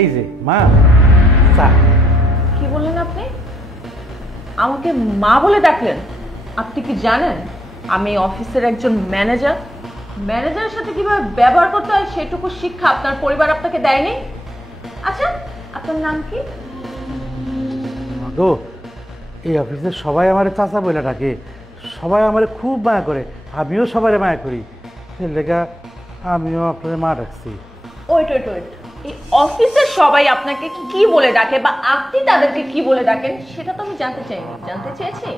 এই যে মা চা। কি বললেন আপনি? আমাকে মা বলে ডাকলেন? আপনি কি জানেন আমি অফিসের একজন ম্যানেজার? ম্যানেজারের সাথে কিভাবে ব্যবহার করতে হয় সেটুকু শিক্ষা আপনার পরিবার আপনাকে দেয়নি? আচ্ছা, আপনার নাম কি? তো এই অফিসের সবাই আমার চাচা বলে ডাকে, সবাই আমার খুব মায়া করে, আমিও সবাই মায়া করি, এর লেগা আমিও আপনার মা ডাকছি। ওয়েট ওয়েট ওয়েট, এই অফিসের সবাই আপনাকে কি বলে ডাকে বা আপনি তাদেরকে কি বলে ডাকেন সেটা তো আমি জানতে চাইনি। জানতে চেয়েছি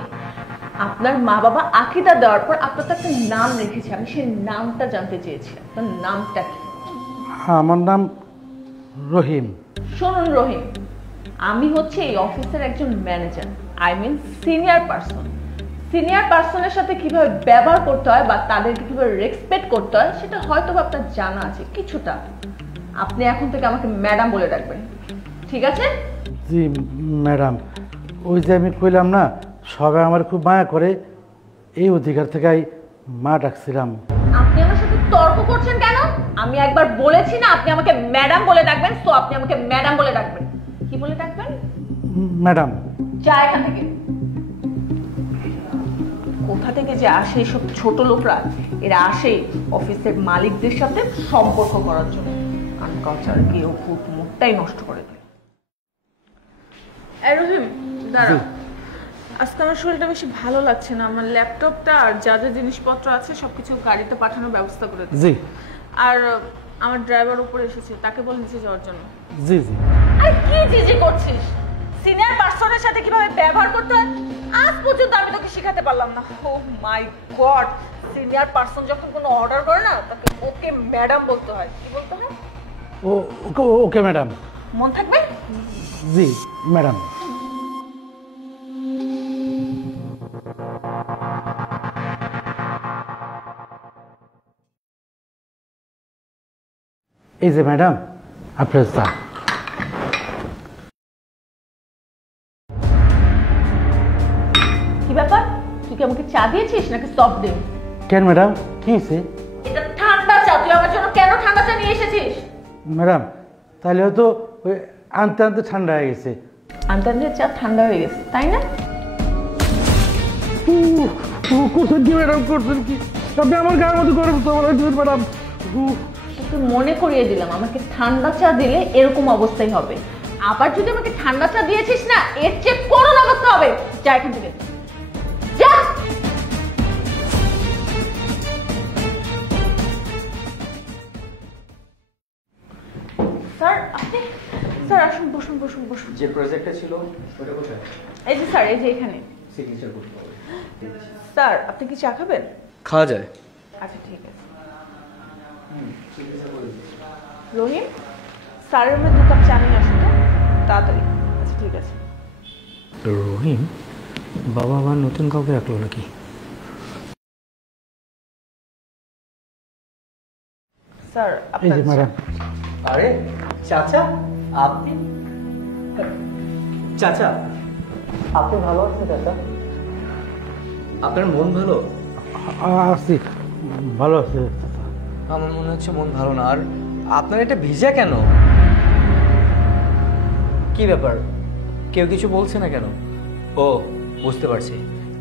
আপনার মা বাবা আকিদা দেওয়ার পর আপনার তো একটা নাম রেখেছে, আমি সেই নামটা জানতে চেয়েছি। আপনার নামটা কি? আমার নাম রহিম। শুনুন রহিম, আমি হচ্ছে এই অফিসের একজন manager, I mean senior person. Senior পার্সনের সাথে কিভাবে ব্যবহার করতে হয় বা তাদেরকে কিভাবে রেসপেক্ট করতে হয় সেটা হয়তো আপনার জানা আছে কিছুটা। আপনি এখন থেকে আমাকে ম্যাডাম বলে ডাকবেন, ঠিক আছে? জি ম্যাডাম, ওই যে আমি কইলাম না সবাই আমার খুব মায়া করে, এই অধিকার থেকে মা ডাকছিলাম। আপনি আমার সাথে তর্ক করছেন কেন? আমি একবার বলেছি না আপনি আমাকে ম্যাডাম বলে ডাকবেন, তো আপনি আমাকে ম্যাডাম বলে ডাকবেন। কি বলে ডাকবেন? ম্যাডাম। যা এখান থেকে। কোথা থেকে যে আসে এইসব ছোট লোকরা, এরা আসে অফিসের মালিকদের সাথে সম্পর্ক করার জন্য। আনকালচার কেউ খুব মুখটাই নষ্ট করে দেয়। রহিম দাঁড়া, আজকে আমার শরীরটা বেশি ভালো লাগছে না। আমার ল্যাপটপটা আর যা যা জিনিসপত্র আছে সবকিছু গাড়িতে পাঠানোর ব্যবস্থা করে দিন। জি। আর আমার ড্রাইভার উপরে এসেছে, তাকে বল নিচে যাওয়ার জন্য। জি জি। আরে কি জিজি করছিস? সিনিয়র পার্সনের সাথে কিভাবে ব্যবহার করতে হয় আজ পর্যন্ত আমি তোকে শেখাতে পারলাম না। ও মাই গড, সিনিয়র পার্সন যখন কোনো অর্ডার করে না তাকে ওকে ম্যাডাম বলতে হয়। কি বলতে হয়? Okay madam. মন থাকবে? জি ম্যাডাম। এই যে ম্যাডাম আপনার চা। কি ব্যাপার, তুই কি আমাকে চা দিয়েছিস নাকি সফট ড্রিঙ্ক? কেন ম্যাডাম, কি হয়েছে? এটা ঠান্ডা চা, তুই আমার জন্য কেন ঠান্ডা চা নিয়ে এসেছিস? ম্যাডাম তাহলে হয়তো ওই আনতে আনতে ঠান্ডা হয়ে গেছে। আনতে আনতে চা ঠান্ডা হয়ে গেছে, তাই না? করছেন কি ম্যাডাম, করছেন কি? আপনি আমার গায়ের মতো গরম তো ম্যাডাম। তোকে মনে করিয়ে দিলাম আমাকে ঠান্ডা চা দিলে এরকম অবস্থাই হবে। আবার যদি আমাকে ঠান্ডা চা দিয়েছিস না এর চেয়ে করুণ অবস্থা হবে। যা এখান থেকে, যা। স্যার আপনি, স্যার আসুন, বসুন বসুন বসুন। যে প্রজেক্টটা ছিল ওটা কোথায়? এই যে স্যার, এই যে এখানে সিগনেচার করতে হবে। স্যার আপনি কি চা খাবেন? খাওয়া যায়। আচ্ছা ঠিক আছে। রহিম, স্যারের রুমে 2 কাপ চা নিয়ে আসুন তো তাড়াতাড়ি। আচ্ছা ঠিক আছে। রহিম বাবা আবার নতুন কাউকে রাখলো নাকি? স্যার এই যে ম্যাডাম। আরে চাচা, আপনি? চাচা আপনি ভালো আছেন? চাচা আপনার মন ভালো? আছি, ভালো আছে। আমার মনে হচ্ছে মন ভালো না। আর আপনার এটা ভিজা কেন? কি ব্যাপার, কেউ কিছু বলছে না কেন? ও বুঝতে পারছি,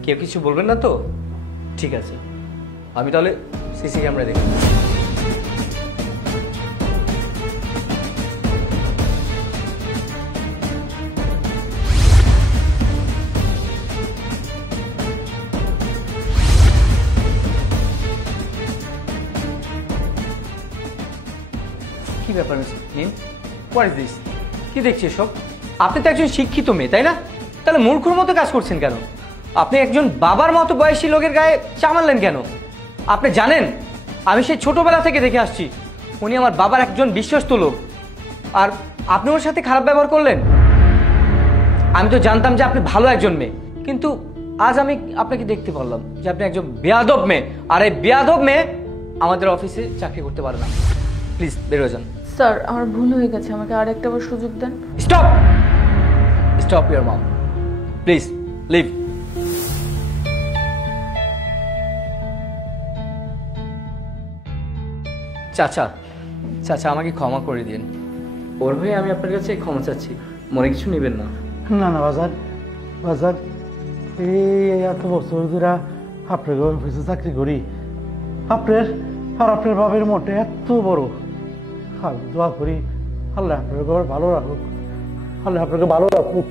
কেউ কিছু বলবেন না তো? ঠিক আছে, আমি তাহলে সিসি ক্যামেরা দেখি। কি ব্যাপার মিম, হোয়াট ইজ দিস? কি দেখছি সব? আপনি তো একজন শিক্ষিত মেয়ে, তাই না? তাহলে মূর্খর মতো কাজ করছেন কেন? আপনি একজন বাবার মতো বয়সী লোকের গায়ে চা মারলেন কেন? আপনি জানেন আমি সেই ছোটবেলা থেকে দেখে আসছি উনি আমার বাবার একজন বিশ্বস্ত লোক, আর আপনি ওর সাথে খারাপ ব্যবহার করলেন। আমি তো জানতাম যে আপনি ভালো একজন মেয়ে, কিন্তু আজ আমি আপনাকে দেখতে পারলাম যে আপনি একজন বেয়াদব মেয়ে, আর এই বেয়াদব মেয়ে আমাদের অফিসে চাকরি করতে পারে না। প্লিজ বেরো যান। স্যার আমার ভুল হয়ে গেছে, আমাকে আরেকটা বার সুযোগ দেন। Stop, stop your mouth, please leave. চাচা, চাচা আমাকে ক্ষমা করে দিন। ওর হয়ে আমি আপনার কাছে ক্ষমা চাচ্ছি, মনে কিছু নেবেন না। না না বাজার বাজার, এই এত বছর ধরে আপনার অফিসে চাকরি করি, আপনার আর আপনার বাবার মনটা এত বড়। আমি দোয়া করি আল্লাহ আপনার ঘর ভালো রাখুক, আল্লাহ আপনাকে ভালো রাখুক।